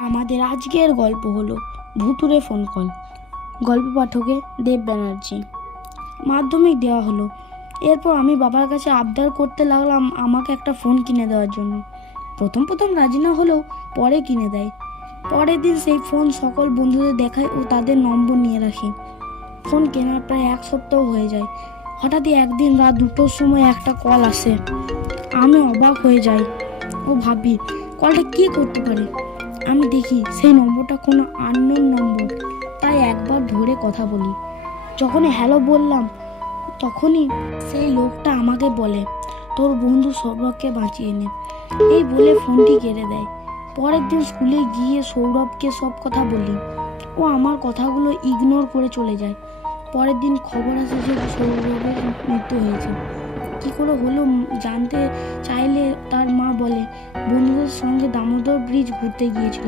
আমাদের আজকের গল্প হলো ভুতুড়ে ফোন কল। গল্প পাঠকে দেব ব্যানার্জি। মাধ্যমিক দেওয়া হলো। এরপর আমি বাবার কাছে আবদার করতে লাগলাম আমাকে একটা ফোন কিনে দেওয়ার জন্য। প্রথম রাজি না হলেও পরে কিনে দেয়। পরের দিন সেই ফোন সকল বন্ধুদের দেখায় ও তাদের নম্বর নিয়ে রাখি। ফোন কেনার প্রায় এক সপ্তাহ হয়ে যায়। হঠাৎই একদিন রাত 2টোর সময় একটা কল আসে। আমি অবাক হয়ে যাই ও ভাবি কলটা কে করতে পারে। আমি দেখি সেই নম্বরটা কোনো আননোন নম্বর, তাই একবার ধরে কথা বলি। যখনই হ্যালো বললাম তখনই সেই লোকটা আমাকে বলে, তোর বন্ধু সৌরভকে বাঁচিয়ে নে। এই বলে ফোনটি কেড়ে দেয়। পরের দিন স্কুলে গিয়ে সৌরভকে সব কথা বলি। ও আমার কথাগুলো ইগনোর করে চলে যায়। পরের দিন খবর আসে যে সৌরভের মৃত্যু হয়েছে। কি করে হলো জানতে চাইলে তার মা বলে, বন্ধুদের সঙ্গে দামোদর ব্রিজ ঘুরতে গিয়েছিল।